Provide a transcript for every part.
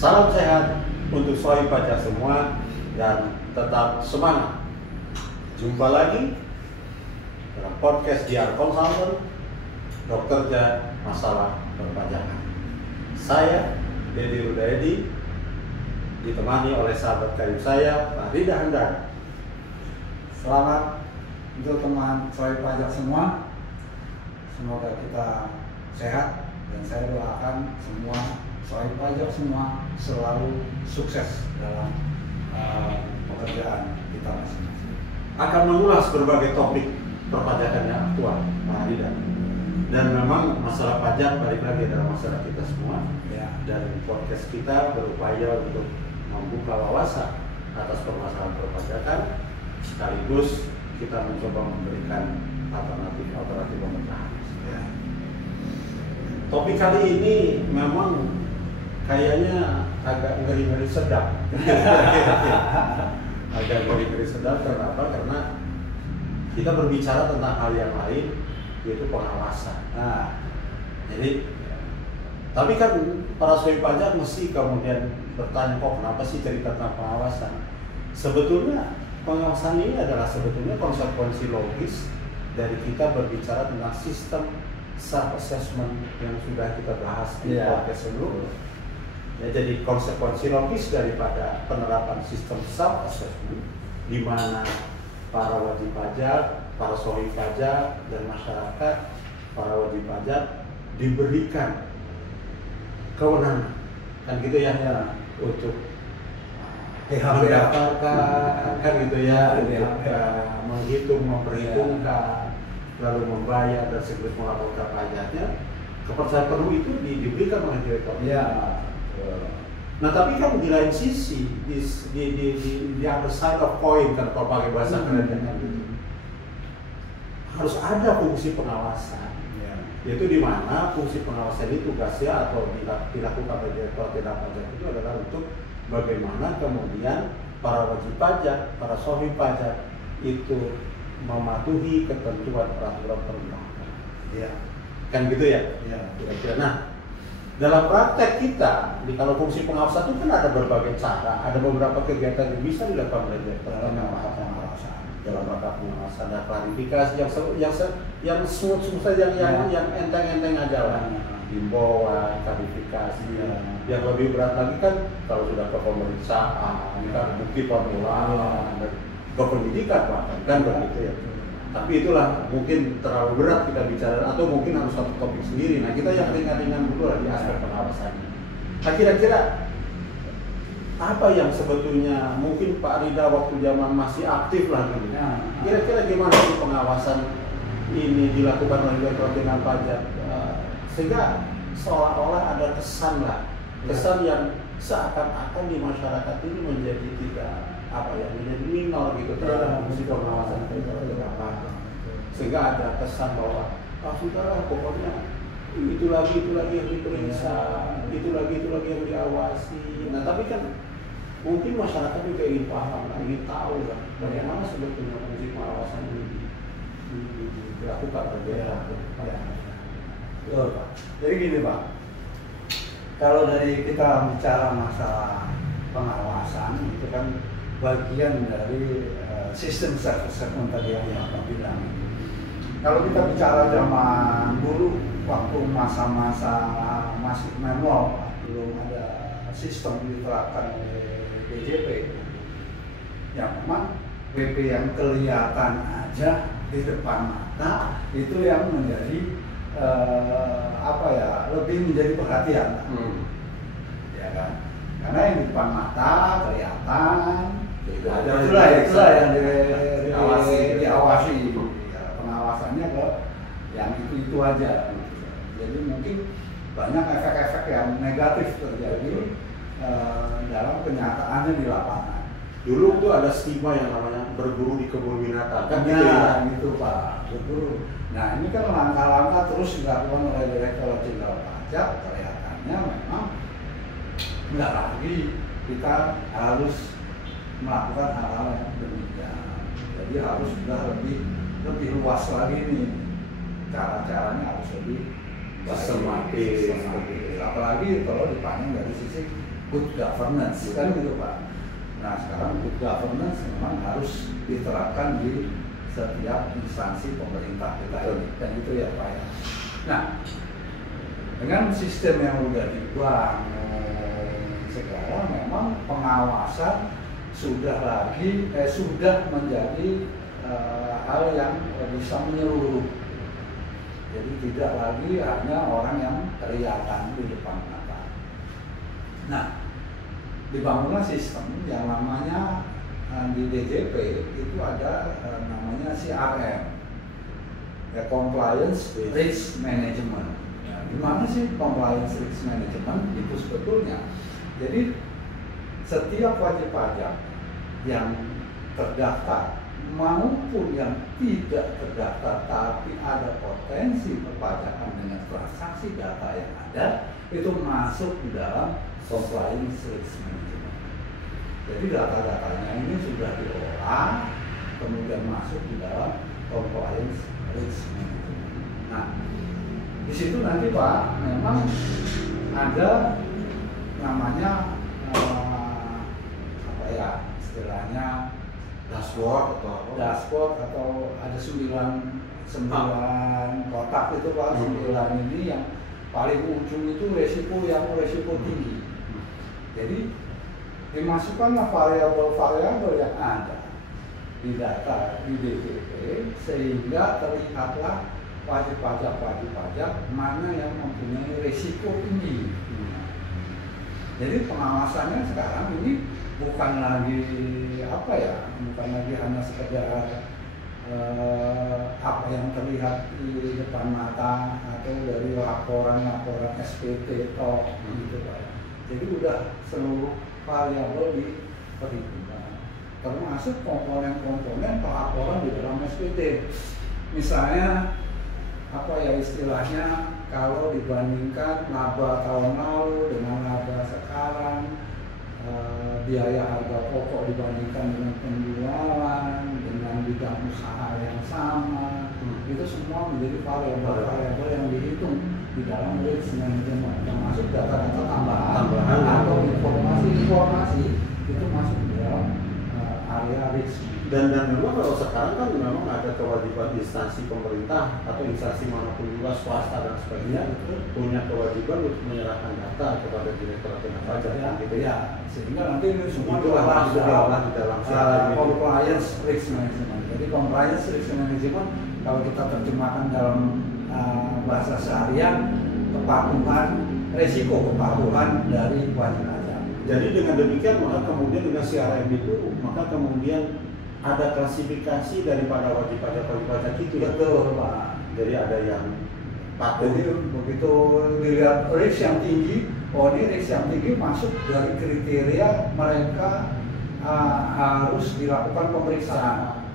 Salam sehat untuk sohib pajak semua dan tetap semangat. Jumpa lagi dalam podcast DR Consultant, Dokterja Masalah Perpajakan. Saya Dedi Rudaedi, ditemani oleh sahabat karib saya, Pak Rida Handar. Selamat untuk teman sohib pajak semua. Semoga kita sehat dan saya doakan semua sohib pajak semua selalu sukses dalam pekerjaan kita masing-masing. Akan mengulas berbagai topik perpajakan yang aktual, Pak Rida. Dan memang masalah pajak balik lagi dalam masalah kita semua. Ya. Dan podcast kita berupaya untuk membuka wawasan atas permasalahan perpajakan, sekaligus kita mencoba memberikan alternatif pemecahan. Ya. Topik kali ini memang kayaknya agak ngeri-ngeri sedap. Agak ngeri-ngeri sedap kenapa? Karena kita berbicara tentang hal yang lain, yaitu pengawasan. Nah, jadi tapi kan para sohib pajak mesti kemudian bertanya, kok kenapa sih cerita tentang pengawasan? Sebetulnya pengawasan ini adalah sebetulnya konsekuensi logis dari kita berbicara tentang sistem self-assessment yang sudah kita bahas di podcast sebelumnya. Ya, jadi konsekuensi logis daripada penerapan sistem self-assessment di mana para wajib pajak, para sohib pajak, dan masyarakat, para wajib pajak diberikan kewenangan, kan gitu ya, untuk mendaftarkan, kan gitu ya, untuk menghitung, memperhitungkan, lalu membayar dan segera melaporkan pajaknya. Kepercayaan penuh itu diberikan oleh direktur. Nah, tapi kan di lain sisi, di other side of coin, kan kalau pakai bahasa kerennya kan gitu, harus ada fungsi pengawasan. Yaitu di mana fungsi pengawasan ini tugasnya atau dilakukan oleh direktur tindak pajak itu adalah untuk bagaimana kemudian para wajib pajak, para sohib pajak itu mematuhi ketentuan peraturan perundang-undangan. Ya, kan gitu ya? Kira-kira. Nah, dalam praktek kita, kalau fungsi pengawasan itu kan ada berbagai cara, ada beberapa kegiatan yang bisa dilakukan oleh direktur dalam rangka pengawasan dan klarifikasi yang smooth saja, yang enteng-enteng aja lah, himbauan, klarifikasi. Yang lebih berat lagi kan kalau sudah ke pemeriksaan, kan bukti permulaan, ke pendidikan bahkan, kan begitu ya. Tapi itulah mungkin terlalu berat kita bicara, atau mungkin harus satu topik sendiri. Nah, kita yang ringan-ringan dulu lah di aspek pengawasan. Nah, kira-kira apa yang sebetulnya mungkin Pak Rida waktu zaman masih aktif lah gitu. Kira-kira gimana sih pengawasan ini dilakukan oleh direktur tindak pajak, sehingga seolah-olah ada kesan yang seakan-akan di masyarakat ini menjadi tidak menjadi minor gitu terhadap fungsi pengawasan tindak pajak, sehingga ada kesan bahwa sudahlah pokoknya itu lagi yang diperiksa, itu lagi yang diawasi. Nah, tapi kan mungkin masyarakat juga ingin paham, ingin tahu lah bagaimana sebetulnya fungsi pengawasan ini dilakukan oleh direktur. Betul, Pak. Jadi gini, Pak, kalau dari kita bicara masalah pengawasan itu kan bagian dari sistem self-assessment tadi yang Bapak bilang. Kalau kita bicara zaman dulu, waktu masa-masa masih manual, belum ada sistem diterapkan oleh BJP, yang memang BP yang kelihatan aja di depan mata itu yang menjadi lebih menjadi perhatian, ya kan? Karena yang di depan mata kelihatan, itulah yang diawasi. Ya, pengawasannya ke yang itu aja. Jadi mungkin banyak efek-efek yang negatif terjadi dalam kenyataannya di lapangan. Dulu tuh ada stigma yang namanya berburu di kebun binatang, kan gitu ya? Gitu, Pak, berburu. Nah, ini kan langkah-langkah terus dilakukan oleh direktur jenderal pajak, kelihatannya memang nggak lagi kita harus melakukan hal-hal yang demikian. Jadi harus sudah lebih luas lagi nih, cara-caranya harus lebih sistematis. Apalagi kalau dipandang dari sisi good governance kan gitu Pak. Nah sekarang good governance memang harus diterapkan di setiap instansi pemerintah kita ini, dan itu ya Pak ya. Nah dengan sistem yang udah dibangun sekarang, memang pengawasan sudah menjadi hal yang bisa menyeluruh. Jadi tidak lagi hanya orang yang kelihatan di depan mata. Nah, dibangunlah sistem yang namanya di DJP itu ada namanya CRM, ya, Compliance Risk Management. Nah, gimana sih Compliance Risk Management itu sebetulnya? Jadi setiap wajib pajak yang terdaftar maupun yang tidak terdaftar tapi ada potensi perpajakan dengan transaksi data yang ada, itu masuk di dalam compliance risk management. Jadi data-datanya ini sudah diolah, kemudian masuk di dalam compliance risk management. Nah, di situ nanti Pak memang ada namanya apa ya istilahnya dashboard atau ada 9 kotak itu Pak. 9 ini yang paling ujung itu resiko tinggi. Jadi dimasukkanlah variabel-variabel yang ada di data di DJP sehingga terlihatlah wajib pajak mana yang mempunyai resiko tinggi. Jadi pengawasannya sekarang ini bukan lagi hanya sekedar apa yang terlihat di depan mata atau dari laporan SPT gitu Pak. Jadi udah seluruh variabel diperhitungkan, termasuk komponen-komponen pelaporan di dalam SPT. Misalnya istilahnya kalau dibandingkan laba tahun lalu dengan laba sekarang, biaya harga pokok dibandingkan dengan penjualan dengan bidang usaha yang sama, itu semua menjadi variabel yang dihitung di dalam risk management, termasuk data-data tambahan atau informasi itu masuk di dalam area risk. Dan memang kalau sekarang kan memang ada kewajiban instansi pemerintah atau instansi manapun juga, swasta dan sebagainya, punya kewajiban untuk menyerahkan data kepada Direktorat Jenderal Pajak gitu ya. Sehingga nanti ini semua masuk di dalam compliance risk management. Jadi compliance risk management kalau kita terjemahkan dalam bahasa seharian, resiko kepatuhan dari wajib pajak. Jadi dengan demikian maka kemudian dengan CRM itu maka kemudian ada klasifikasi daripada wajib pajak itu. Betul Pak. Jadi ada yang patuh. Jadi begitu dilihat risk yang tinggi, ini risk yang tinggi masuk dari kriteria mereka harus dilakukan pemeriksaan,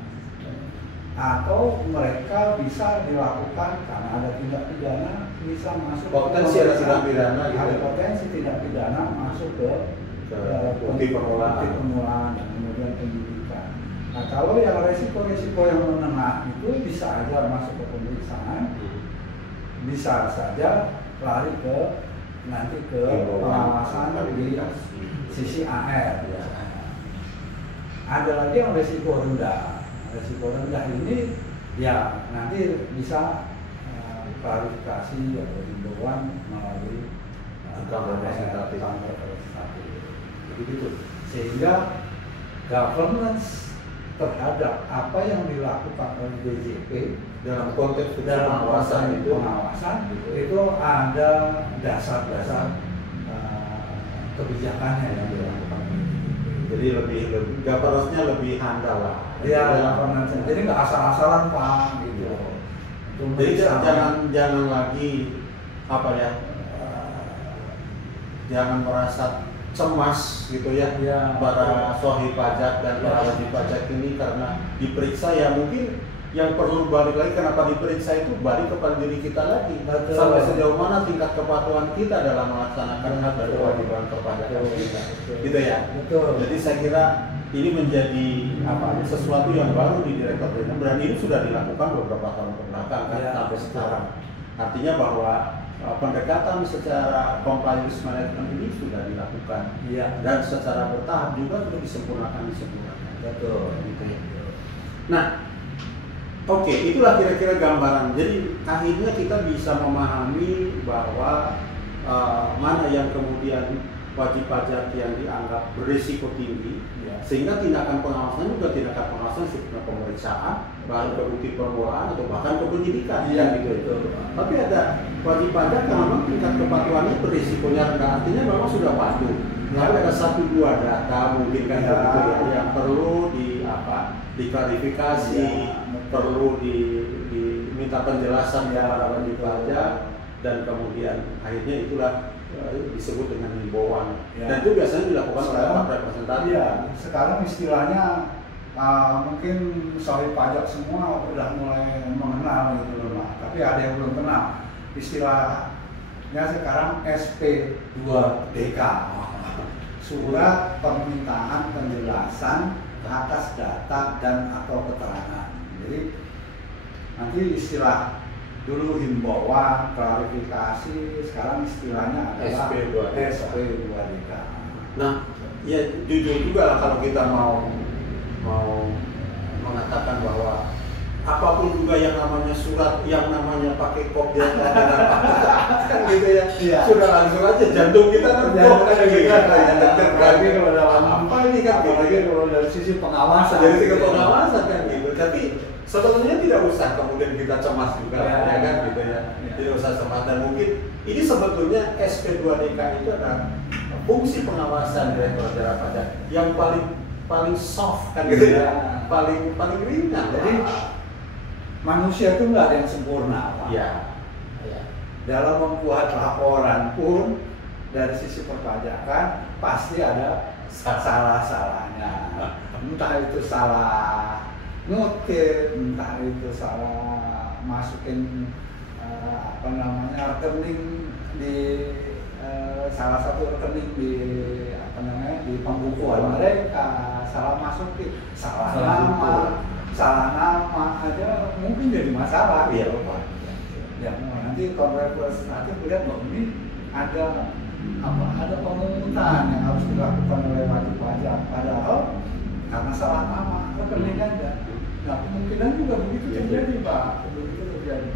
atau mereka bisa dilakukan karena ada tindak pidana, bisa masuk potensi ada tindak pidana, ada potensi tindak pidana masuk ke bukti permulaan dan kemudian penyidikan. Nah kalau yang resiko yang menengah itu bisa aja masuk ke pemeriksaan, bisa saja lari nanti ke pengawasan di sisi AR. Ada lagi yang resiko rendah. Resiko rendah ini ya nanti bisa klarifikasi atau himbauan melalui kantor representatif. Jadi gitu. Sehingga governance terhadap apa yang dilakukan oleh DJP dalam konteks pengawasan itu ada dasar-dasar kebijakannya yang dilakukan. Jadi lebih governance-nya lebih handal lah. Iya, governance. Jadi nggak asal-asalan Pak gitu. Jadi jangan lagi jangan merasa cemas gitu ya, para sohib pajak dan para wajib pajak ini karena diperiksa. Ya mungkin yang perlu balik lagi, kenapa diperiksa itu balik kepada diri kita lagi. Betul. Sampai sejauh mana tingkat kepatuhan kita dalam melaksanakan hak dan kewajiban perpajakan kita, gitu ya. Betul. Jadi saya kira ini menjadi sesuatu yang baru di Direktorat Jenderal, dan ini sudah dilakukan beberapa tahun kebelakang sampai sekarang. Artinya bahwa pendekatan secara compliance management ini sudah dilakukan, dan secara bertahap juga sudah disempurnakan. Betul. Gitu ya. Nah, oke, itulah kira-kira gambaran. Jadi akhirnya kita bisa memahami bahwa mana yang kemudian wajib pajak yang dianggap berisiko tinggi, sehingga tindakan pengawasan juga tindakan pengawasan seperti pemeriksaan, bahan bukti permulaan atau bahkan kepenyidikan, gitu. Tapi ada wajib pajak yang memang tingkat kepatuhannya berisikonya rendah, artinya memang sudah patuh. Tapi ada 1-2 data mungkin kan begitu ya, yang perlu diklarifikasi, perlu diminta penjelasan kepada wajib pajak, dan kemudian akhirnya itulah disebut dengan himbauan. Dan itu biasanya dilakukan oleh para representatif. Sekarang istilahnya mungkin soal pajak semua udah mulai mengenal gitu loh, tapi ada yang belum kenal istilahnya sekarang SP2DK, surat permintaan penjelasan atas data dan atau keterangan. Jadi nanti istilah dulu himbauan, klarifikasi, sekarang istilahnya adalah SP2DK. Nah, ya jujur juga lah kalau kita mau mengatakan bahwa apapun juga yang namanya surat, yang namanya pakai kop data kan gitu ya, sudah langsung aja jantung kita kan gitu. Apalagi kalau dalam apa ini kan gitu. Kalau dari sisi pengawasan. Dari sisi pengawasan kan gitu. Tapi sebetulnya tidak usah kemudian kita cemas juga ya kan gitu ya. Tidak usah cemas, dan mungkin ini sebetulnya SP2DK itu adalah fungsi pengawasan Direktorat Jenderal Pajak yang paling soft kan gitu ya. Paling ringan. Jadi manusia itu nggak ada yang sempurna, Pak. Dalam membuat laporan pun dari sisi perpajakan pasti ada salah-salahnya. Entah itu salah ngutip, entah itu salah masukin rekening di salah satu rekening di di pembukuan mereka, salah masukin, salah nama aja mungkin jadi masalah gitu Pak. Ya nanti kalau representatif lihat bahwa ini ada pemungutan yang harus dilakukan oleh wajib pajak, padahal karena salah nama rekening aja. Nah kemungkinan juga begitu terjadi Pak, begitu terjadi.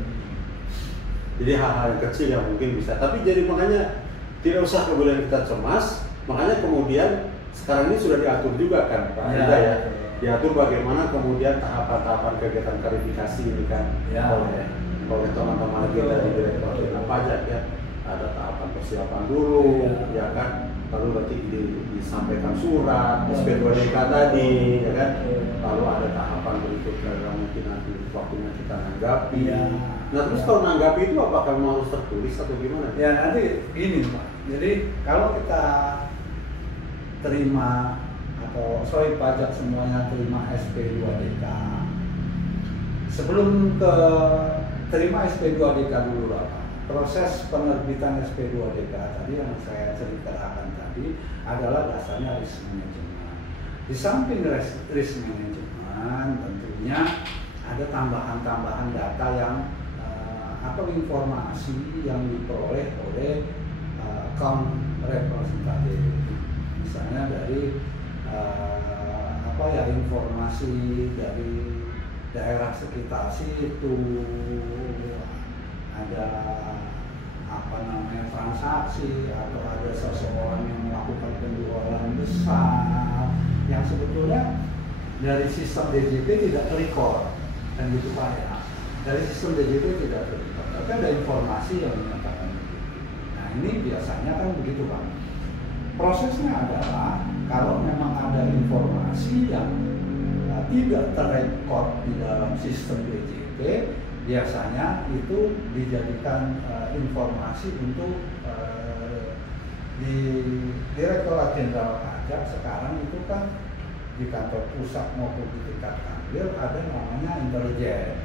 Jadi hal-hal yang kecil yang mungkin bisa, tapi jadi makanya tidak usah kemudian kita cemas. Makanya kemudian sekarang ini sudah diatur juga kan Pak Ida ya. Diatur bagaimana kemudian tahapan-tahapan kegiatan klarifikasi ini kan oleh teman-teman kita di Direktorat Jenderal Pajak ya. Ada tahapan persiapan dulu ya kan, lalu nanti disampaikan surat SP2DK tadi ya kan, lalu ada tahapan berikutnya yang mungkin nanti waktunya kita nanggapi. Nah terus kalau nanggapi itu apakah mau harus tertulis atau gimana? Ya nanti gini Pak, jadi kalau kita terima atau pajak semuanya terima SP2DK, sebelum ke terima SP2DK dulu Pak, proses penerbitan SP2DK tadi yang saya ceritakan tadi adalah dasarnya risk management. Di samping risk management tentunya ada tambahan-tambahan data yang atau informasi yang diperoleh oleh kaum representatif, misalnya dari informasi dari daerah sekitar situ, ada transaksi atau ada seseorang yang melakukan penjualan besar yang sebetulnya dari sistem DJP tidak terrecord dan gitu Pak ya. Dari sistem DJP tidak terrecord, tapi ada informasi yang menyatakan begitu. Nah ini biasanya kan begitu Pak. Prosesnya adalah kalau memang ada informasi yang tidak terrekod di dalam sistem DJP, biasanya itu dijadikan informasi untuk di Direktorat Jenderal Pajak. Sekarang itu kan di kantor pusat maupun di tingkat kanwil ada namanya intelijen.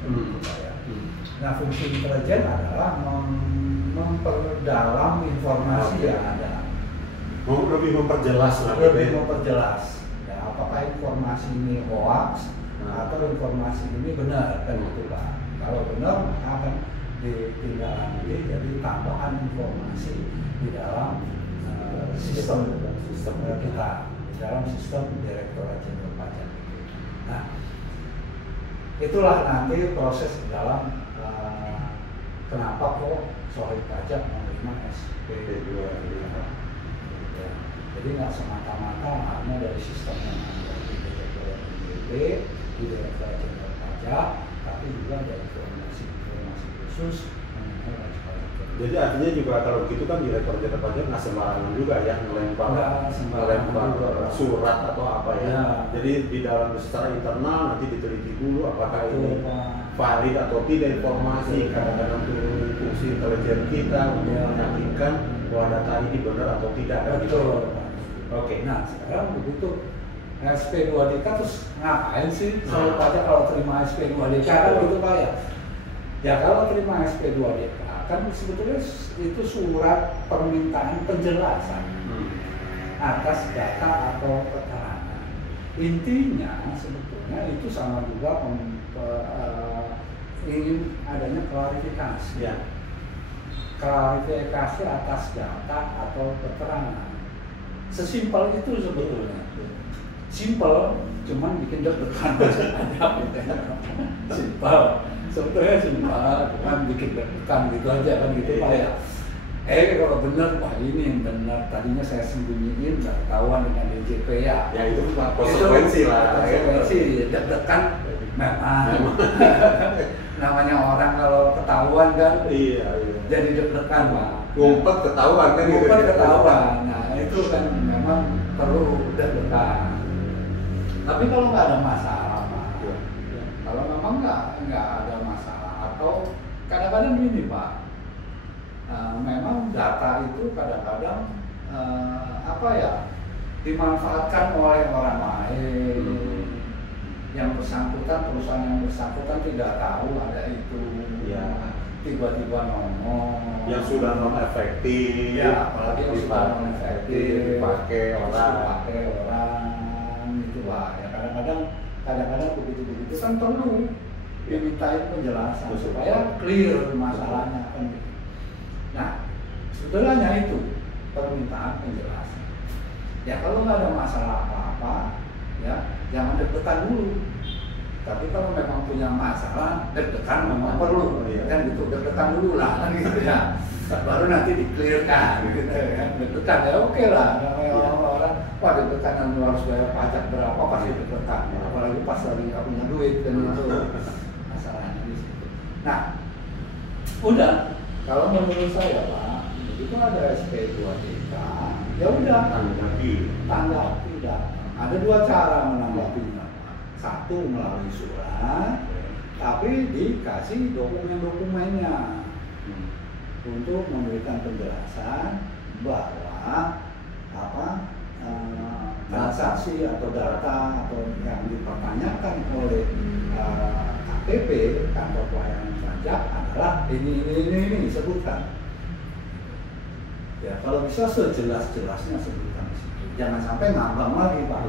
Nah fungsi intelijen adalah memperdalam informasi yang ada. Lebih memperjelas lah. Lebih memperjelas. Ya, apakah informasi ini hoax atau informasi ini benar kan gitu Pak. Kalau benar maka akan ditindaklanjuti jadi tambahan informasi di dalam sistem kita, di dalam sistem Direktorat Jenderal Pajak. Nah, itulah nanti proses di dalam kenapa kok soal pajak menerima SP2 ya. Jadi nggak semata-mata hanya dari sistem yang ada di Direktorat NBP, di Direktorat Jenderal Pajak, tapi juga dari informasi khusus mengenai wajib pajak. Jadi artinya juga kalau begitu kan Direktorat Jenderal Pajak nggak sembarangan juga ya melempar surat atau apa ya. Jadi di dalam secara internal nanti diteliti dulu apakah ini valid atau tidak informasi, kadang-kadang tuh fungsi intelijen kita untuk meyakinkan bahwa data ini benar atau tidak. Betul. Oke. Nah sekarang begitu SP2DK terus ngapain sih soal pajak kalau terima SP2DK kan gitu Pak ya? Ya kalau terima SP2DK kan sebetulnya itu surat permintaan penjelasan atas data atau keterangan. Intinya sebetulnya itu sama juga ingin adanya klarifikasi. Ya. Klarifikasi atas data atau keterangan. Sesimpel itu sebetulnya. Simpel, cuman bikin deg-degan aja. Simpel. Sebetulnya simpel, cuman bikin deg-degan gitu aja kan gitu Pak ya. Kalau benar, wah ini yang benar. Tadinya saya sembunyiin, nggak ketahuan dengan DJP ya. Ya itu konsekuensi lah. Konsekuensi, deg-degan memang. Namanya orang kalau ketahuan kan, iya. jadi deg-degan Pak. Ngumpet ketahuan kan gitu. Ngumpet ketahuan. Nah itu kan memang perlu deg-degan. Tapi kalau nggak ada masalah Pak, kalau memang nggak ada masalah atau kadang-kadang gini Pak. Memang data itu kadang-kadang dimanfaatkan oleh orang lain yang bersangkutan, perusahaan yang bersangkutan tidak tahu ada itu ya. Tiba-tiba ngomong yang sudah non efektif ya, apalagi yang sudah non efektif dipakai orang itu Pak ya. Kadang-kadang begitu kan perlu dimintain penjelasan supaya clear masalahnya kan. Nah, sebetulnya itu permintaan penjelasan. Ya kalau nggak ada masalah apa-apa, ya jangan deg-degan dulu. Tapi kalau memang punya masalah, deg-degan memang perlu, kan gitu. Deg-degan dulu lah, kan gitu ya. Baru nanti di-clearkan, gitu kan. Deg-degan ya oke lah. Namanya orang-orang, wah deg-degan harus bayar pajak berapa pasti deg-degan. Apalagi pas lagi nggak punya duit kan itu masalahnya di situ. Nah, udah. Kalau menurut saya Pak, itu ada SP2DK, ya udah tanggapi data. Ada dua cara menanggapinya Pak. Satu melalui surat, tapi dikasih dokumen-dokumennya untuk memberikan penjelasan bahwa transaksi atau data atau yang dipertanyakan oleh KPP kantor pelayanan pajak adalah ini sebutkan. Ya kalau bisa sejelas-jelasnya sebutkan di situ. Jangan sampai ngambang lagi Pak.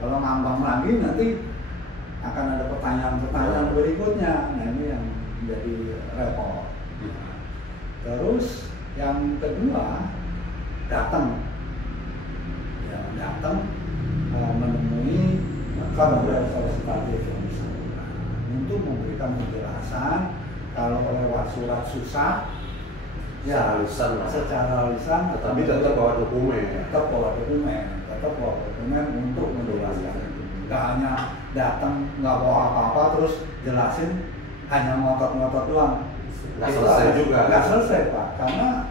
Kalau ngambang lagi nanti akan ada pertanyaan-pertanyaan berikutnya. Nah ini yang menjadi repot. Terus yang kedua datang menemui kantor representatif yang bersangkutan untuk memberikan penjelasan. Kalau lewat surat susah, ya secara lisan, tetapi tetap bawa dokumen. Tetap bawa dokumen untuk menjelaskan itu. Nggak hanya datang nggak bawa apa-apa terus jelasin hanya ngotot-ngotot doang. Nggak selesai juga. Nggak selesai Pak,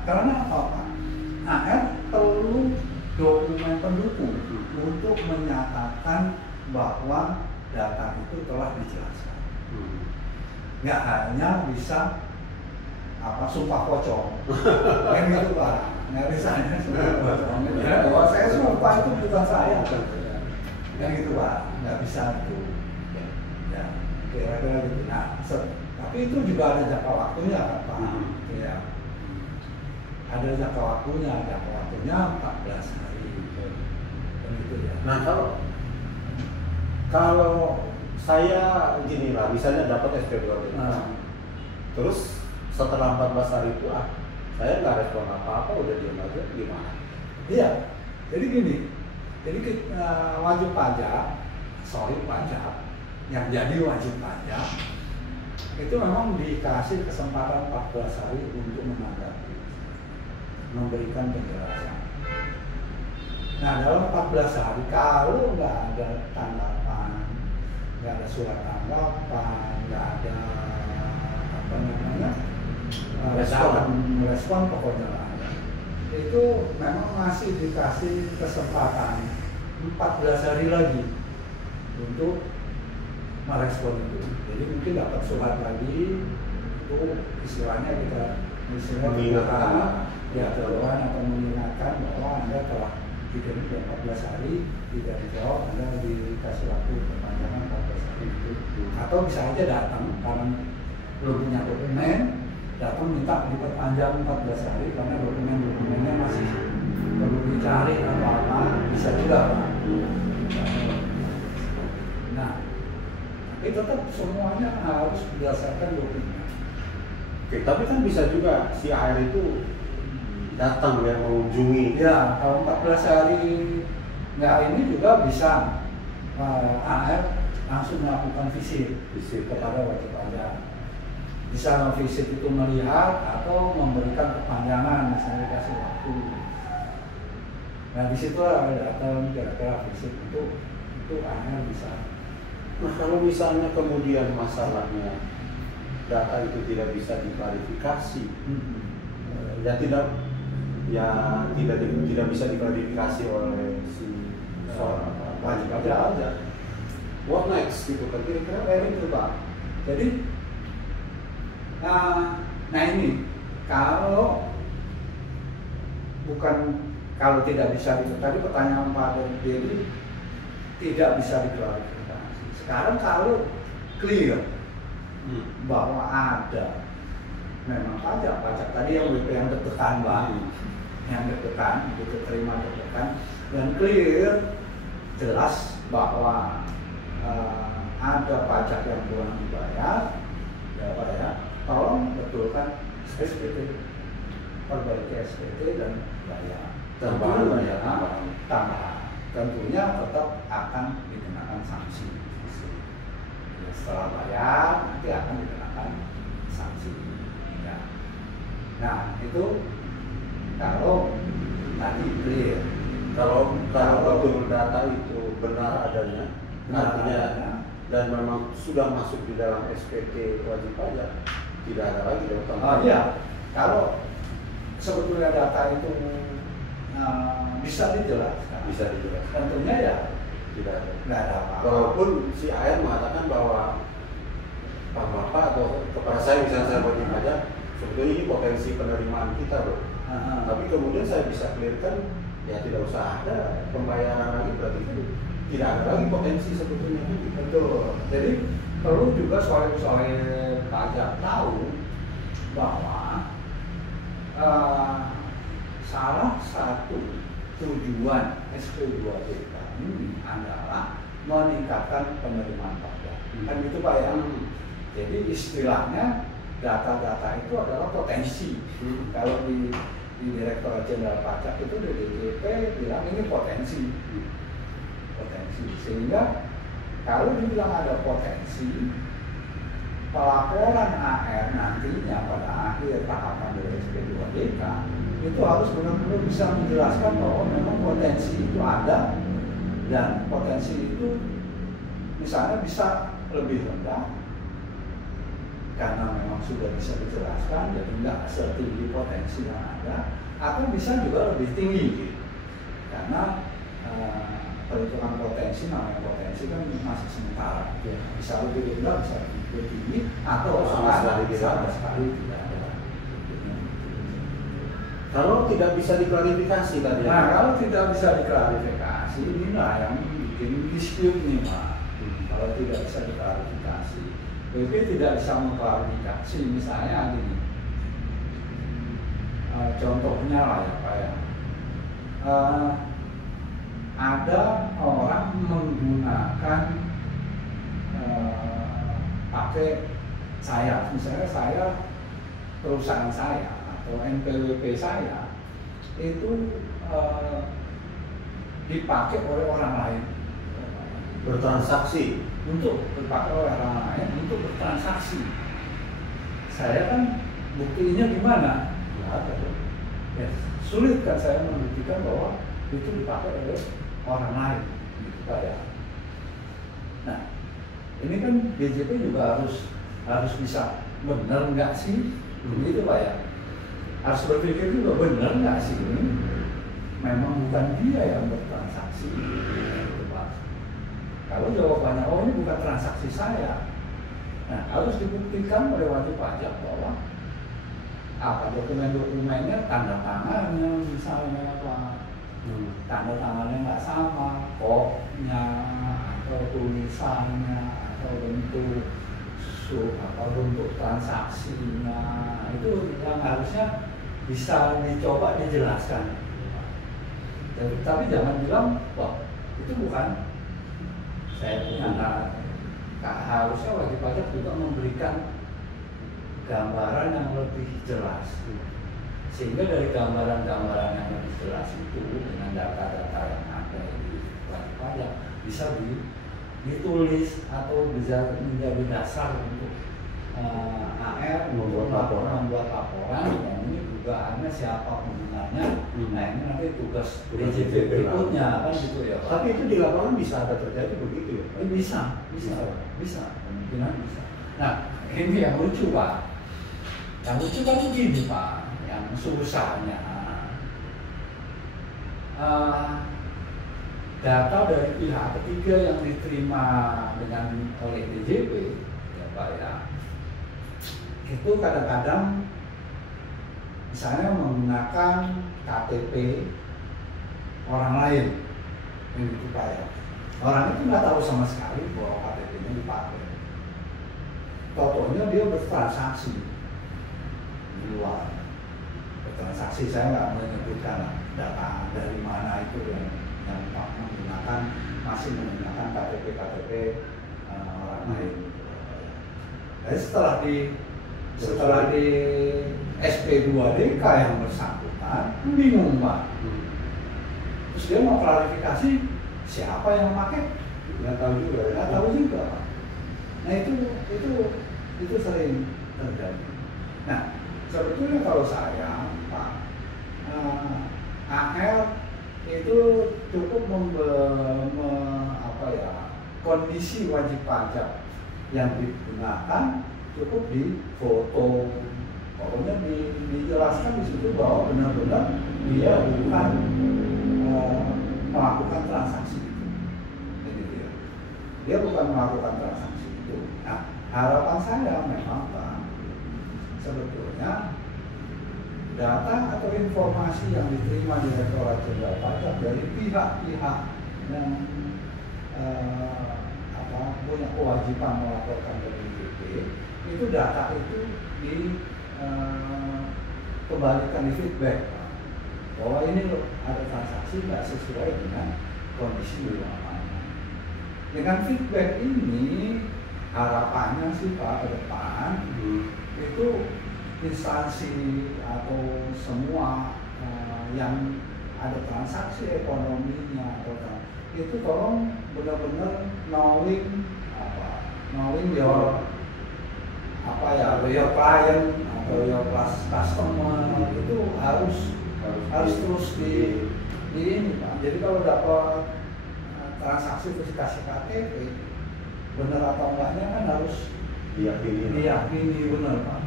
karena apa Pak? AR perlu dokumen pendukung untuk menyatakan bahwa data itu telah dijelaskan. Nggak hanya bisa sumpah pocong, kan gitu Pak. Nggak bisa sumpah pocong. Bahwa saya sumpah itu bukan saya, kan gitu Pak. Nggak bisa itu. Ya, kira-kira gitu. Nah, tapi itu juga ada jangka waktunya kan Pak. Ya. Ada jangka waktunya 14 hari. Begitu ya. Nah kalau saya gini lah, misalnya dapat SP2DK, terus setelah 14 hari itu saya nggak respon apa-apa, udah diam aja, gimana? Iya, jadi gini, jadi wajib pajak yang jadi wajib pajak itu memang dikasih kesempatan 14 hari untuk menanggapi, memberikan penjelasan. Nah, dalam 14 hari kalau nggak ada tanggapan, nggak ada surat tanggapan, nggak ada apa namanya respon pokoknya lah, itu memang masih dikasih kesempatan 14 hari lagi untuk merespon itu. Jadi mungkin dapat surat lagi, itu istilahnya kita mengingatkan atau mengingatkan bahwa Anda telah tidak 14 hari tidak dijawab, Anda dikasih waktu perpanjangan 14 hari itu. Atau bisa aja datang karena belum punya dokumen, datang minta diperpanjang 14 hari karena dokumennya masih perlu dicari atau apa, bisa juga Pak. Nah, tapi tetap semuanya harus berdasarkan dokumen. Oke, tapi kan bisa juga si AR itu datang yang mengunjungi. Ya, kalau 14 hari nggak ini juga bisa AR langsung melakukan visit kepada wajib pajak. Bisa visit itu melihat atau memberikan perpanjangan, misalnya dikasih waktu. Nah, di situ ada datang kira-kira visit itu AR bisa. Nah, kalau misalnya kemudian masalahnya data itu tidak bisa diklarifikasi, tidak bisa diklarifikasi oleh si seorang wajib pajak aja. What next gitu kan kira-kira itu Pak. Jadi nah ini kalau tidak bisa tadi pertanyaan Pak Dedi tidak bisa diklarifikasi. Sekarang kalau clear bahwa ada memang pajak tadi yang WP yang deg-degan Pak, yang deg-degan begitu terima deg-degan dan clear jelas bahwa ada pajak yang belum dibayar, ya Pak ya, tolong betulkan SPT, perbaiki SPT dan bayar. Tentunya tetap akan dikenakan sanksi. Setelah bayar nanti akan dikenakan sanksi. Ya. Nah itu kalau tadi clear. Kalau betul data itu benar adanya, artinya dan memang sudah masuk di dalam SPT wajib pajak, tidak ada lagi dong. Iya, kalau sebetulnya data itu bisa dijelaskan. Tentunya ya tidak ada apa-apa. Walaupun si AR mengatakan bahwa Bapak atau kepada saya misalnya saya wajib pajak, sebetulnya ini potensi penerimaan kita loh. Tapi kemudian saya bisa clearkan, ya tidak usah ada pembayaran lagi, berarti tidak ada lagi potensi sebetulnya. Betul. Jadi perlu juga soal pajak tahu bahwa salah satu tujuan SP2TK ini adalah meningkatkan penerimaan pajak. Kan gitu Pak ya. Jadi istilahnya data-data itu adalah potensi. Kalau di Direktorat Jenderal Pajak itu DJP bilang ini potensi. Sehingga kalau dibilang ada potensi, pelaporan AR nantinya pada akhir tahapan dari SP2TK itu harus benar-benar bisa menjelaskan bahwa memang potensi itu ada dan potensi itu misalnya bisa lebih rendah karena memang sudah bisa dijelaskan, jadi nggak setinggi potensi yang ada, atau bisa juga lebih tinggi karena perhitungan potensi, namanya potensi kan masih sementara, bisa lebih rendah, bisa lebih tinggi, atau sama sekali tidak ada. Kalau tidak bisa diklarifikasi tadi. Nah, kalau tidak bisa diklarifikasi, inilah yang bikin dispute nih Pak. Kalau tidak bisa diklarifikasi, BP tidak bisa mengklarifikasi, misalnya gini. Contohnya lah ya Pak ya. Ada orang menggunakan pakai saya, misalnya saya perusahaan saya atau NPWP saya itu dipakai oleh orang lain bertransaksi, untuk dipakai oleh orang lain untuk bertransaksi. Saya kan buktinya gimana? Nggak ada. Ya, sulit kan saya membuktikan bahwa itu dipakai oleh orang lain, gitu Pak ya. Nah, ini kan BJP juga harus bisa benar nggak sih, begitu Pak ya. Harus berpikir juga benar nggak sih ini memang bukan dia yang bertransaksi, gitu Pak. Kalau jawabannya oh ini bukan transaksi saya, nah harus dibuktikan oleh wajib pajak bahwa apa dokumen-dokumennya, tanda tangannya misalnya Pak, tanda tangannya nggak sama, koknya atau tulisannya atau bentuk bentuk transaksinya, itu yang harusnya bisa dicoba dijelaskan. Tapi jangan bilang wah itu bukan saya punya. Harusnya wajib pajak juga memberikan gambaran yang lebih jelas, sehingga dari gambaran-gambaran yang lebih jelas itu dengan data-data yang ada di wajib pajak bisa ditulis atau bisa menjadi dasar untuk AR membuat laporan dan ini dugaannya siapa penggunanya. Nah ini nanti tugas BJP berikutnya kan gitu ya Pak. Tapi itu di lapangan bisa ada terjadi begitu ya? Bisa, kemungkinan bisa. Nah ini yang lucu Pak. Yang lucu kan begini Pak, yang susahnya data dari pihak ketiga yang diterima oleh BJP ya Pak ya, itu kadang-kadang misalnya menggunakan KTP orang lain, itu Pak ya. Orang itu nggak tahu sama sekali bahwa KTP-nya dipakai. Totonya dia bertransaksi di luar. Bertransaksi saya nggak menyebutkan data dari mana itu yang masih menggunakan KTP orang lain. Jadi setelah di SP2DK yang bersangkutan bingung Pak. Terus dia mau klarifikasi siapa yang pakai, nggak tahu juga. Nah itu sering terjadi. Nah sebetulnya kalau saya Pak, AR itu cukup kondisi wajib pajak yang digunakan cukup di foto, pokoknya dijelaskan di situ bahwa benar-benar dia bukan melakukan transaksi itu. Dia bukan melakukan transaksi itu. Nah, harapan saya memang Pak, sebetulnya data atau informasi yang diterima Direktorat Jenderal Pajak dari pihak-pihak yang punya kewajiban melaporkan ke BJP, itu data itu dikembalikan di feedback bahwa ini loh ada transaksi nggak sesuai dengan kondisi di lapangan. Dengan feedback ini harapannya sih Pak ke depan itu instansi atau semua yang ada transaksi ekonominya atau itu tolong benar-benar knowing your client atau your customer itu harus terus di ini Pak. Jadi kalau dapat transaksi terus dikasih KTP, benar atau enggaknya kan harus diyakini benar Pak.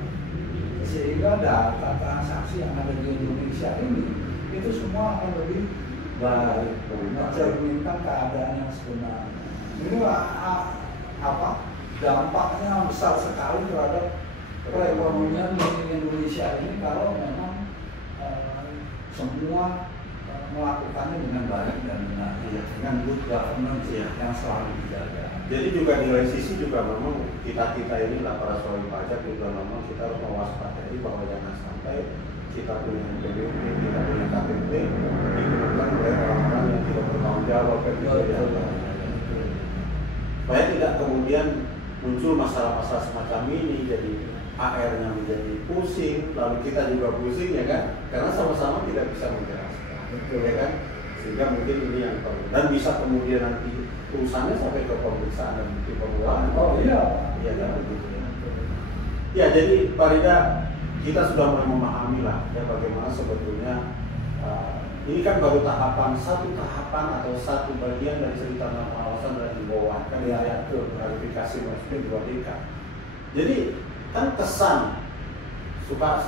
Sehingga data transaksi yang ada di Indonesia ini itu semua akan lebih baik, mencerminkan keadaan yang sebenarnya. Ini dampaknya besar sekali terhadap perekonomian di Indonesia ini kalau memang semua melakukannya dengan baik dan benar, dengan good governance yang selalu dijaga. Jadi juga di lain sisi juga memang kita ini lah para wajib pajak juga memang kita harus mewaspadai bahwa jangan sampai kita punya NPWP, kita punya KTP digunakan oleh orang-orang yang tidak bertanggung jawab supaya tidak kemudian muncul masalah-masalah semacam ini. Jadi HR-nya menjadi pusing, lalu kita juga pusing ya kan, karena sama-sama tidak bisa menjelaskan, ya kan, sehingga mungkin ini yang perlu dan bisa kemudian nanti urusannya sampai ke pemeriksaan dan bukti permulaan. Oh iya, iya kan begitu ya. Ya jadi Pak Rida, kita sudah mulai memahami lah ya bagaimana sebetulnya ini kan baru satu tahapan atau satu bagian dari cerita pengawasan dan himbauan kan ya, itu klarifikasi SP2DK. Jadi kan kesan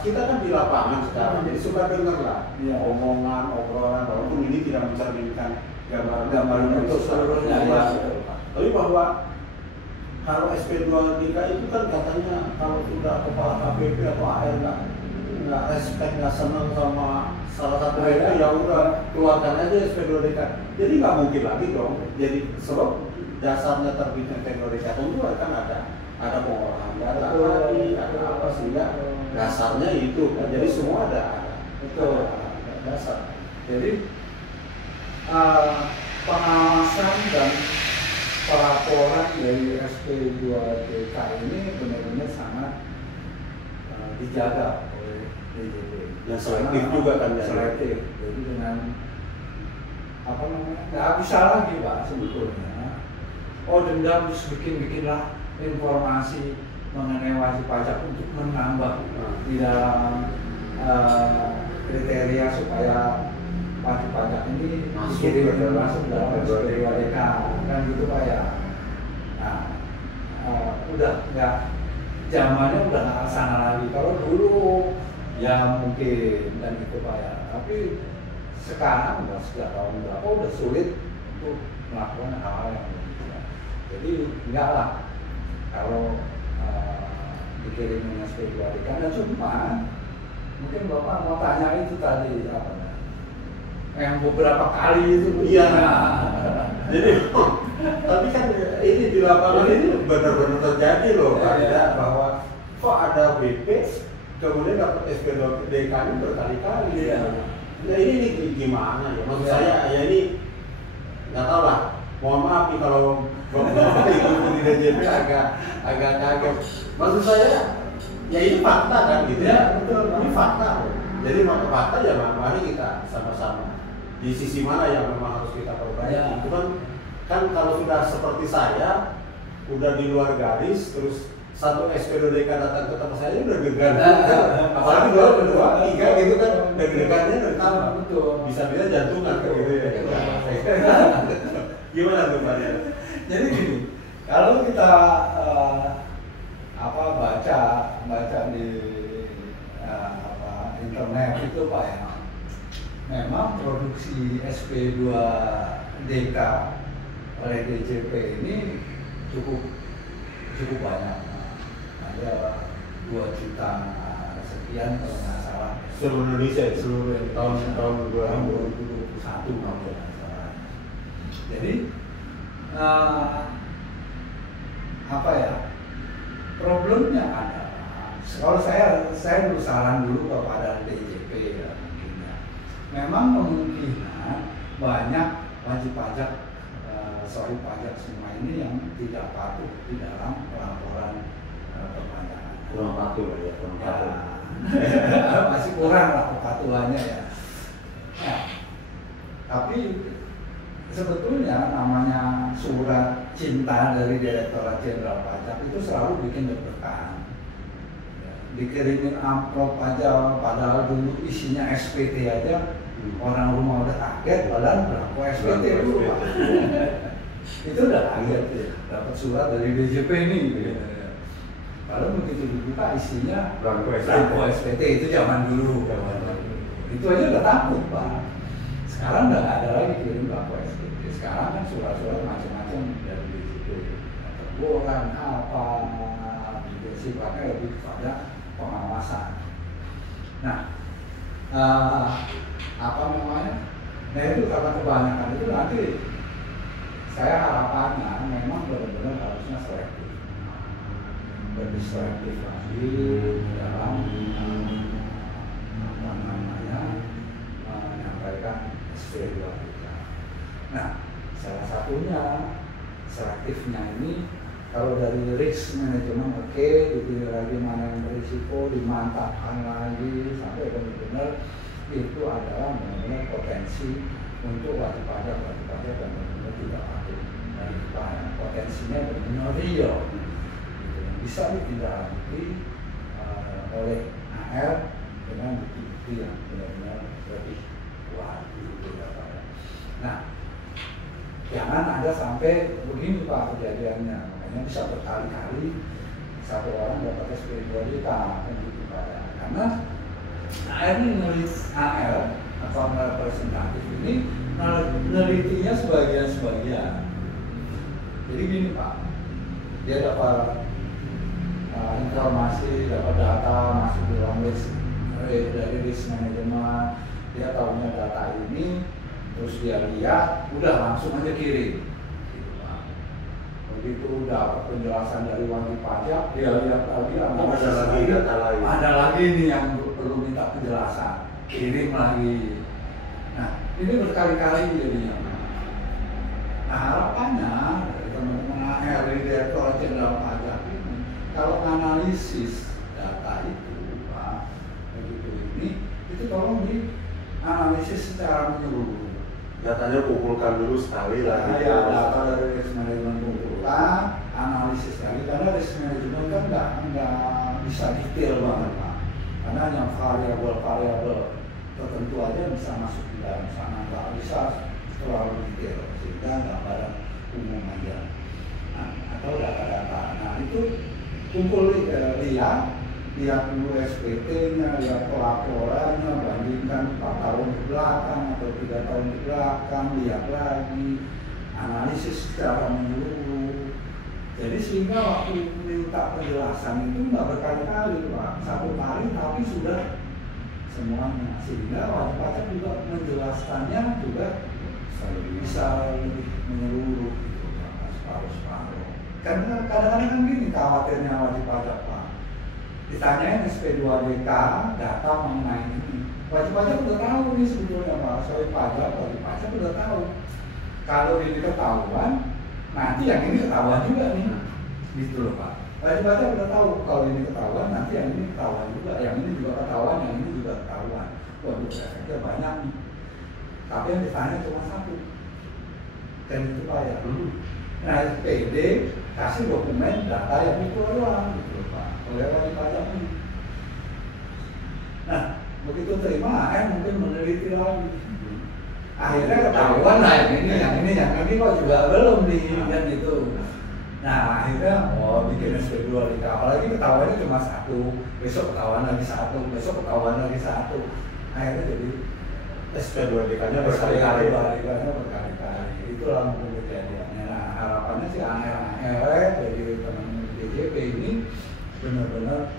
kita kan di lapangan sekarang, jadi suka dengar lah omongan, obrolan, walaupun ini tidak mencerminkan gambaran untuk seluruhnya ya. Tapi bahwa kalau SP2DK itu kan katanya kalau sudah kepala KPP atau AR nggak respect, nggak senang sama salah satu itu ya udah keluarkan aja SP2DK. Jadi nggak mungkin lagi dong. Jadi sebab dasarnya terbitnya SP2DK tentu kan ada pengolahan data tadi, ada apa sehingga dasarnya itu kan. Jadi semua ada dasar. Jadi pengawasan dan pelaporan dari SP2DK ini benar-benar sangat dijaga oleh DJP. Yang selektif juga kan ya. Selektif. Jadi dengan apa namanya? Nggak bisa lagi Pak sebetulnya. Oh dendam terus bikinlah informasi mengenai wajib pajak untuk menambah di dalam kriteria supaya wajib pajak ini masuk dalam SP2DK kan gitu Pak ya. Nah, udah nggak zamannya udah nggak sana lagi. Kalau dulu ya mungkin dan gitu Pak ya. Tapi sekarang udah sejak tahun berapa udah sulit untuk melakukan hal-hal yang begitu. Jadi enggak lah kalau dikirimin SP2DK. Nah cuma mungkin Bapak mau tanya itu tadi apa? Yang beberapa kali itu. Iya. Jadi tapi kan ini di lapangan ini benar-benar terjadi loh Pak Rida, bahwa kok ada BP kemudian dapat SP2DK ini berkali-kali. Iya. Nah ini gimana ya? Maksud saya ya ini nggak tahu lah. Mohon maaf nih kalau Bapak ikut di DJP agak kaget. Maksud saya ya ini fakta kan gitu ya. Ini fakta. Jadi fakta ya mari kita sama-sama di sisi mana yang memang harus kita perbaiki. Ya. Itu kan kalau sudah seperti saya udah di luar garis terus satu SP2DK datang ke tempat saya udah deg-degan. Apalagi dua, tiga gitu kan deg-degannya bertambah. Betul. Bisa-bisa jantungan kayak gitu ya. Gimana tuh Pak? Jadi gini, kalau kita baca di internet itu Pak ya, memang produksi SP2DK oleh DJP ini cukup banyak. Ada 2 juta sekian kalau nggak salah. Seluruh Indonesia itu? Seluruh tahun 2021 kalau nggak salah. Jadi apa ya? Problemnya ada. Kalau saya dulu saran dulu kepada DJP ya mungkin ya. Memang kemungkinan banyak wajib pajak pajak semua ini yang tidak patuh di dalam pelaporan perpajakan. Kurang patuh ya, kurang patuh. Masih kurang lah kepatuhannya ya. Nah, tapi sebetulnya namanya surat cinta dari Direktorat Jenderal Pajak itu selalu bikin deg-degan. Dikirimin amplop aja, padahal dulu isinya SPT aja, orang rumah udah kaget, padahal berapa SPT dulu Pak. Itu udah kaget ya, dapat surat dari DJP ini. Padahal begitu dibuka isinya Blanko SPT itu zaman dulu. Itu aja udah takut Pak. Sekarang udah nggak ada lagi kirim blanko SPT. Sekarang kan surat-surat macam-macam dari DJP. Teguran apa, juga sifatnya lebih kepada pengawasan. Nah, apa namanya? Nah itu karena kebanyakan itu nanti saya harapannya memang benar-benar harusnya selektif, lebih selektif lagi dalam apa namanya menyampaikan SP2DK. Nah, salah satunya selektifnya ini Kalau dari risk management oke, dipilih lagi mana yang berisiko, dimantapkan lagi sampai benar-benar itu adalah benar-benar potensi untuk wajib pajak yang benar-benar tidak patuh. Nah, potensinya benar-benar real, gitu. Bisa ditindaklanjuti oleh AR dengan bukti-bukti yang benar-benar lebih kuat, gitu ya Pak. Nah, jangan ada sampai begini Pak kejadiannya, makanya bisa berkali-kali satu orang dapat SP2 juta kan gitu Pak. Karena AR ini nulis AR atau representatif ini menelitinya sebagian-sebagian. Jadi gini Pak, dia dapat informasi, dapat data masuk di dalam list dari risk management, dia tahunya data ini, terus dia lihat, udah langsung aja kirim. Gitu, Pak. Begitu dapat penjelasan dari wajib pajak, dia lihat lagi, ada lagi nih yang perlu minta penjelasan, kirim lagi. Nah, ini berkali-kali jadinya. Nah, harapannya dari teman-teman AR di Direktorat Jenderal Pajak ini, kalau analisis data itu, Pak, begitu ini, itu tolong dianalisis secara menyeluruh. Datanya kumpulkan dulu sekali lagi. Ya, data dari risk management kumpulkan, analisis lagi, karena risk management kan nggak bisa detail banget Pak, karena hanya variabel tertentu aja bisa masuk di dalam sana, nggak bisa terlalu detail, sehingga gambaran umum aja. Nah, atau data-data, nah itu kumpul lihat dulu SPT-nya, lihat pelaporannya, bandingkan 4 tahun ke belakang atau 3 tahun ke belakang, lihat lagi, analisis secara menyeluruh. Jadi sehingga waktu minta penjelasan itu nggak berkali-kali Pak, 1 kali tapi sudah semuanya, sehingga wajib pajak juga menjelaskannya juga bisa lebih menyeluruh gitu Pak, separuh-separuh. Karena kadang-kadang kan gini khawatirnya wajib pajak Pak, ditanyain SP2DK data mengenai ini, wajib pajak udah tahu nih sebetulnya Pak, soal pajak wajib pajak udah tahu. Kalau ini ketahuan, nanti yang ini ketahuan juga nih, gitu loh Pak. Wajib pajak udah tahu kalau ini ketahuan, nanti yang ini ketahuan juga, yang ini juga ketahuan, yang ini juga ketahuan. Waduh, efeknya banyak nih. Tapi yang ditanya cuma satu, dan itu Pak ya. Nah, SPD kasih dokumen data yang itu doang, gitu Pak, oleh wajib pajak ini. Nah, begitu terima, mungkin meneliti lagi. Akhirnya ketahuan lah yang ini kok juga belum nih, kan gitu. Nah, akhirnya bikin SP2 DK, apalagi ketahuannya cuma 1, besok ketahuan lagi 1, besok ketahuan lagi 1. Akhirnya jadi SP2 DK-nya berkali-kali. Itulah mungkin kejadiannya. Nah, harapannya sih AR dari teman DJP ini benar-benar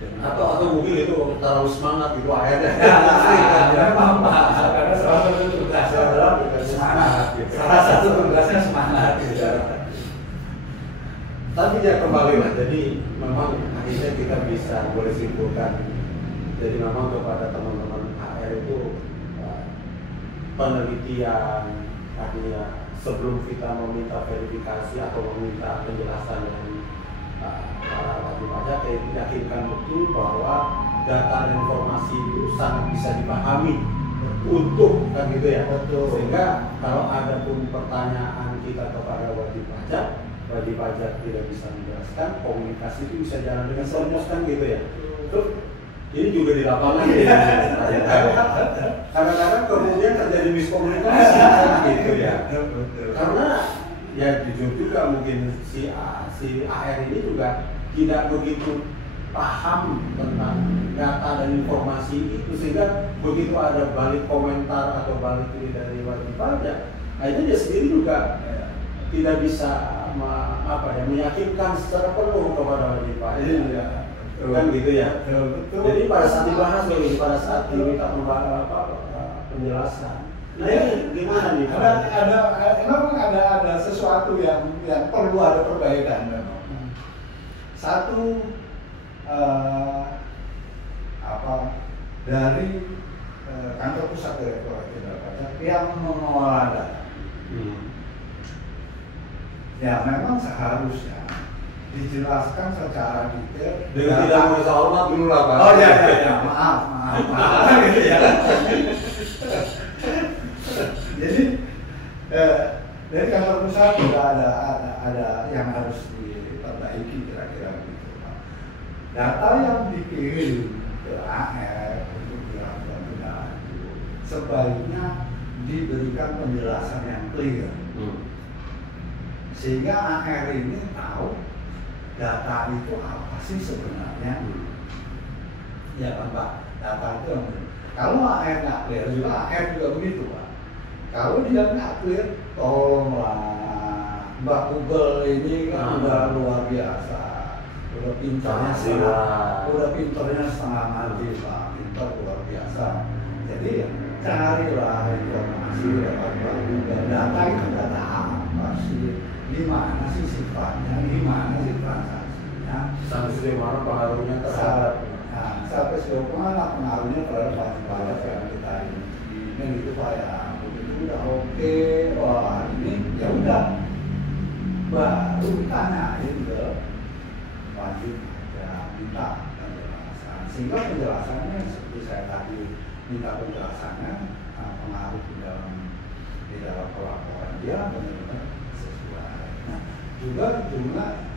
atau mungkin itu terlalu semangat gitu akhirnya. Ya, memang Pak, karena salah satu tugasnya adalah semangat. Salah satu tugasnya semangat gitu. Tapi ya kembali lah, jadi memang akhirnya kita bisa boleh simpulkan, jadi memang kepada teman-teman HR itu penelitian artinya sebelum kita meminta verifikasi atau meminta penjelasan dari para wajib pajak, yakinkan betul bahwa data dan informasi itu sangat bisa dipahami utuh kan gitu ya. Betul. Sehingga kalau ada pun pertanyaan kita kepada wajib pajak tidak bisa menjelaskan, komunikasi itu bisa jalan dengan serius kan gitu ya. Terus ini juga di lapangan ya. Kadang-kadang kemudian terjadi miskomunikasi kan gitu ya. Karena ya jujur juga mungkin si AR ini juga tidak begitu paham tentang data dan informasi itu, sehingga begitu ada balik komentar atau balik ini dari wajib pajak, akhirnya dia sendiri juga tidak bisa meyakinkan secara penuh kepada wajib pajak. Kan gitu ya. Betul. Jadi pada saat dibahas pada saat diminta penjelasan. Nah ini gimana nih Pak? Memang ada sesuatu yang perlu ada perbaikan memang. Satu dari kantor pusat Direktorat Jenderal Pajak yang mengelola data. Ya memang seharusnya dijelaskan secara detail. Dengan tidak merasa hormat dulu lah Pak. Oh ya, maaf. Gitu ya. Jadi kantor pusat juga ada yang harus diperbaiki kira-kira begitu Pak. Data yang dikirim ke AR untuk dilakukan tindakan itu sebaiknya diberikan penjelasan yang clear. Sehingga AR ini tahu data itu apa sih sebenarnya. Ya kan Pak, data itu yang kalau AR nggak clear juga AR juga begitu Pak. Kalau dia nggak clear, tolonglah Mbak Google ini kan udah luar biasa, udah pintarnya setengah mati Pak, pintar luar biasa. Jadi carilah informasi lewat Mbak Google. Data itu data apa sih? Di mana sih sifatnya? Di mana sih transaksinya? Sampai sejauh mana pengaruhnya terhadap? Sampai sejauh mana pengaruhnya terhadap pajak yang kita ini itu Pak ya. Udah oke, wah ini ya udah baru tanyain ke wajib ya minta penjelasan. Sehingga penjelasannya seperti saya tadi minta penjelasannya pengaruh di dalam pelaporan dia benar-benar sesuai. Nah juga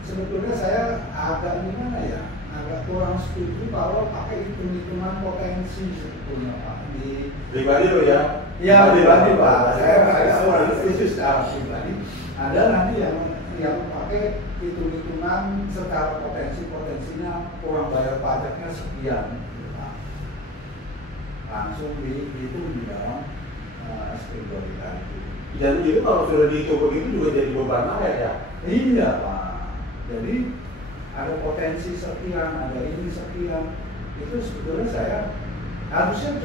sebetulnya saya agak gimana ya, agak kurang setuju kalau pakai hitung-hitungan potensi sebetulnya Pak di pribadi loh ya. Ya pribadi Pak, saya kurang setuju secara pribadi. Ada nanti yang pakai hitung-hitungan secara potensinya kurang bayar pajaknya sekian, Pak. Langsung dihitung di dalam SP2 itu. Dan itu kalau sudah dihitung begitu juga jadi beban AR ya? Iya Pak. Jadi ada potensi sekian, ada ini sekian. Itu sebetulnya saya harusnya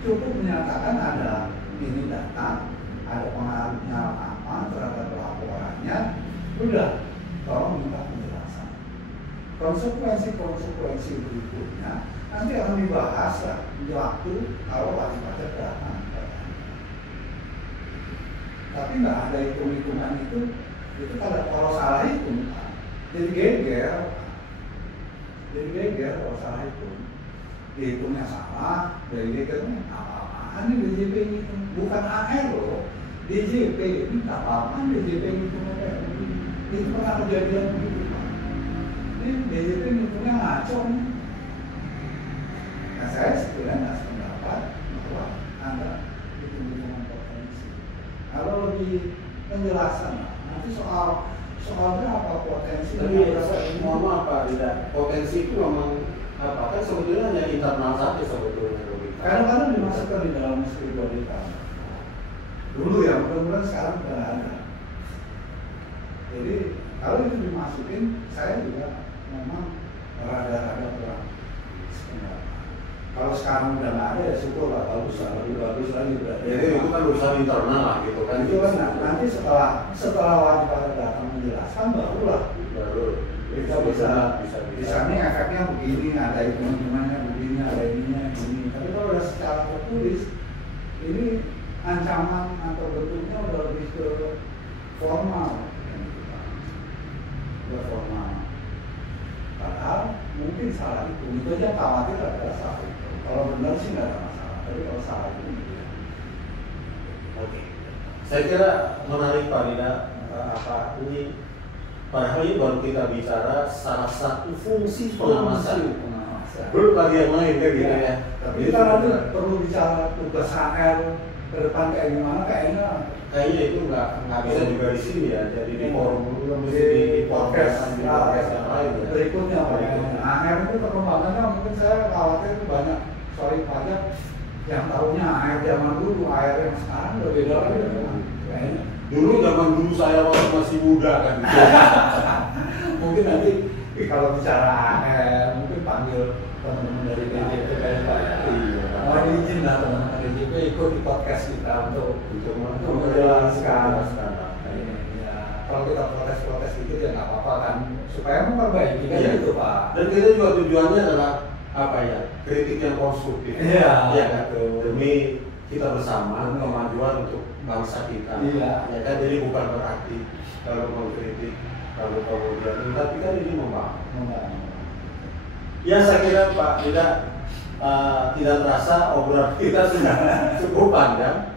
cukup menyatakan ada ini data, ada pengaruhnya apa terhadap laporannya, udah tolong minta penjelasan. Konsekuensi berikutnya nanti akan dibahas lah di waktu kalau wajib pajak datang. Tapi nggak ada hitung-hitungan itu kalau salah hitung, jadi geger kalau salah hitung. Dihitungnya salah, dari gegernya apa-apaan ini DJP itu bukan AR loh. DJP ini apa-apaan DJP itu pernah kejadian begitu Pak. Ini DJP hitungnya ngaco nih. Nah saya sebenarnya nggak sependapat bahwa Anda hitung-hitungan potensi. Kalau lebih penjelasan nanti soalnya apa potensi? Mohon maaf Pak, tidak potensi itu memang apa kan sebetulnya hanya internal saja sebetulnya. Kadang-kadang dimasukkan di dalam spiritualitas. Dulu ya, mudah-mudahan sekarang tidak ada. Jadi kalau itu dimasukin, saya juga memang rada-rada kurang sependapat. Kalau sekarang udah nggak ada ya syukur lah, bagus lah, lebih bagus lagi berarti. Jadi itu kan urusan internal lah gitu kan. Itu kan nanti setelah wajib pajak datang menjelaskan baru kita bisa nih efeknya begini, ada hitung-hitungannya begini, ada ininya begini. Tapi kalau udah secara tertulis, ini ancaman atau bentuknya udah lebih ke formal, udah formal. Padahal mungkin salah itu aja khawatir adalah salah itu. Kalau benar sih nggak ada masalah, tapi kalau salah itu ya. Oke. Saya kira menarik Pak Dida, ini padahal ini baru kita bicara salah satu fungsi pengawasan. Belum lagi yang lain kan gitu ya. Tapi kita nanti perlu bicara tugas HR ke depan kayak gimana, kayaknya itu nggak bisa juga di sini ya. Jadi di forum mesti di podcast yang lain ya. Berikutnya Pak. HR itu perkembangannya mungkin saya khawatir banyak sorry pajak yang tahunya HR zaman dulu, HR yang sekarang udah beda lagi. Kayaknya. Dulu zaman dulu saya waktu masih muda kan. Mungkin nanti kalau bicara HR mungkin panggil teman-teman dari DJP kayak Pak. Mohon izin lah teman-teman DJP ikut di podcast kita untuk menjelaskan. Ya, kalau kita protes gitu ya nggak apa-apa kan, supaya memperbaiki kan gitu Pak. Dan kita juga tujuannya adalah apa ya, kritik yang konstruktif. Iya. Ya kan. Demi kita bersama kemajuan untuk bangsa kita. Iya. Ya kan, jadi bukan berarti kalau mengkritik lalu kemudian tapi kan ini membangun. Ya saya kira Pak tidak terasa obrolan kita sudah cukup panjang.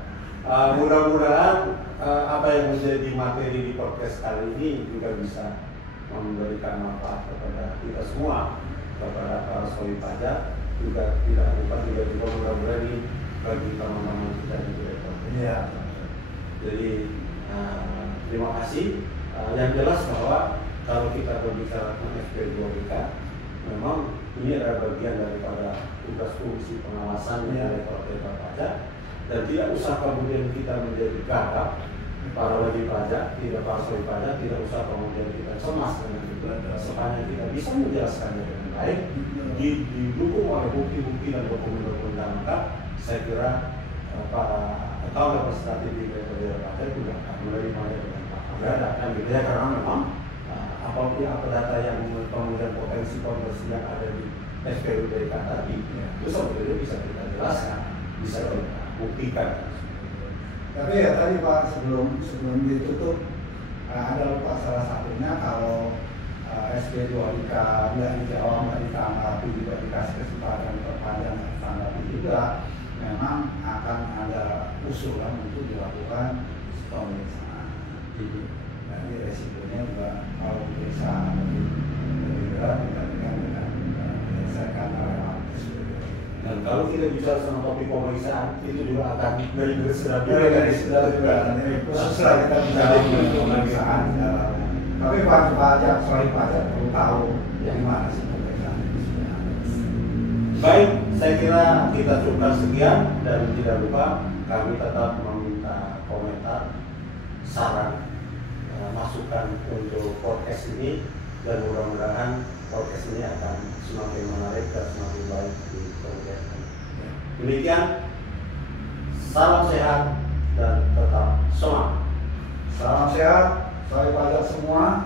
Mudah-mudahan apa yang menjadi materi di podcast kali ini juga bisa memberikan manfaat kepada kita semua, kepada para sohib pajak, juga tidak lupa juga mudah-mudahan ini bagi teman-teman kita di direktur. Iya. Jadi terima kasih. Yang jelas bahwa kalau kita berbicara tentang SP2BK, memang ini adalah bagian daripada tugas fungsi pengawasan dari Direktorat Pajak, dan tidak usah kemudian kita menjadi gagap para wajib pajak, tidak para sohib pajak, tidak usah kemudian kita cemas dengan itu. Sepanjang kita bisa menjelaskannya dengan baik, didukung oleh bukti-bukti dan dokumen-dokumen lengkap, saya kira para atau representatif di Direktorat Pajak juga akan menerimanya dengan berada kan gitu ya, karena memang apa data yang kemudian potensi konversi yang ada di SP2BK tadi itu sebetulnya bisa kita jelaskan, bisa kita buktikan. Tapi ya tadi Pak, sebelum ditutup ada lupa salah satunya, kalau SP2BK nggak dijawab, nggak ditanggapi, juga dikasih kesempatan perpanjang ditanggapi juga, memang akan ada usulan untuk dilakukan pemeriksaan. Jadi resikonya juga kalau pemeriksaan lebih berat dibandingkan dengan menyelesaikan lewat SP2BK. Dan kalau kita bicara sama topik pemeriksaan, itu juga akan dari juga. Khususnya kita bicara pemeriksaan. Tapi wajib pajak, sohib pajak perlu tahu gimana sih pemeriksaan itu sebenarnya. Baik, saya kira kita cukup sekian, dan tidak lupa kami tetap meminta komentar, saran, masukan untuk podcast ini, dan mudah-mudahan podcast ini akan semakin menarik dan semakin baik di kemudian hari. Demikian, salam sehat dan tetap semangat. Salam sehat, sohib pajak semua.